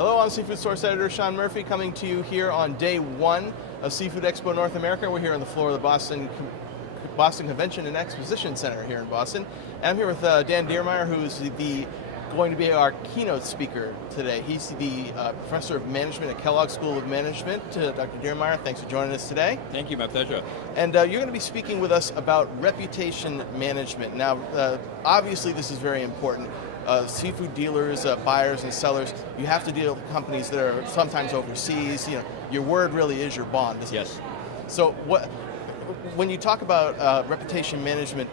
Hello, I'm SeafoodSource Editor Sean Murphy, coming to you here on day one of Seafood Expo North America. We're here on the floor of the Boston Convention and Exposition Center here in Boston. And I'm here with Dan Diermeier, who's going to be our keynote speaker today. He's the Professor of Management at Kellogg School of Management. Dr. Diermeier, thanks for joining us today. Thank you, my pleasure. And you're going to be speaking with us about reputation management. Now, obviously this is very important. Seafood dealers, buyers and sellers, you have to deal with companies that are sometimes overseas. You know, your word really is your bond, isn't Yes. it? So when you talk about reputation management,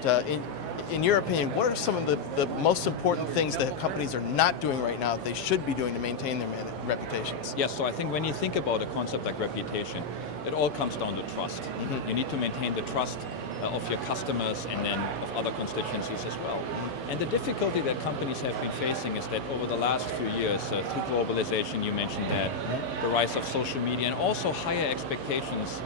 in your opinion, what are some of the most important things that companies are not doing right now that they should be doing to maintain their reputations? Yes, so I think when you think about a concept like reputation, it all comes down to trust. Mm-hmm. You need to maintain the trust of your customers and then of other constituencies as well. And the difficulty that companies have been facing is that over the last few years, through globalization, you mentioned that, the rise of social media, and also higher expectations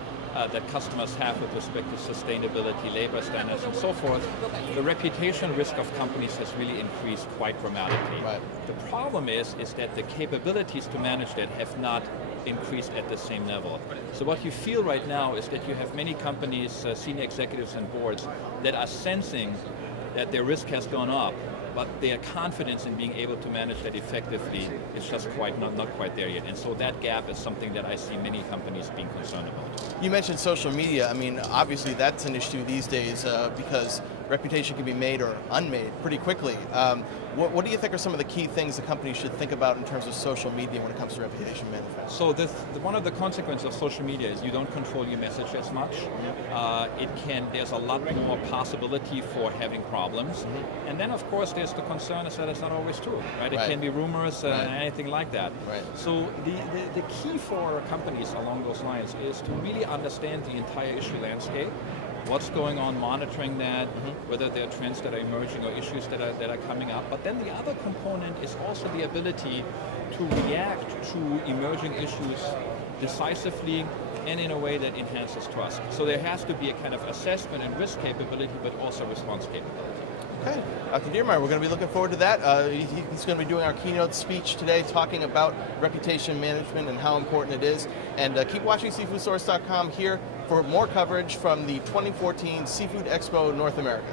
that customers have with respect to sustainability, labor standards, and so forth, the reputation risk of companies has really increased quite dramatically. Right. The problem is that the capabilities to manage that have not increased at the same level. So what you feel right now is that you have many companies, senior executives and boards, that are sensing that their risk has gone up, but their confidence in being able to manage that effectively is just not quite there yet. And so that gap is something that I see many companies being concerned about. You mentioned social media. I mean, obviously that's an issue these days because reputation can be made or unmade pretty quickly. What do you think are some of the key things the company should think about in terms of social media when it comes to reputation management? So one of the consequences of social media is you don't control your message as much. There's a lot more possibility for having problems. Mm-hmm. And then of course there's the concern is that it's not always true, right? It can be rumors and anything like that. Right. So the key for companies along those lines is to really understand the entire issue landscape, what's going on, monitoring that, whether there are trends that are emerging or issues that are coming up. But then the other component is also the ability to react to emerging issues decisively and in a way that enhances trust. So there has to be a kind of assessment and risk capability, but also response capability. Okay, Dr. Diermeier, we're going to be looking forward to that. He's going to be doing our keynote speech today, talking about reputation management and how important it is. And keep watching SeafoodSource.com here for more coverage from the 2014 Seafood Expo North America.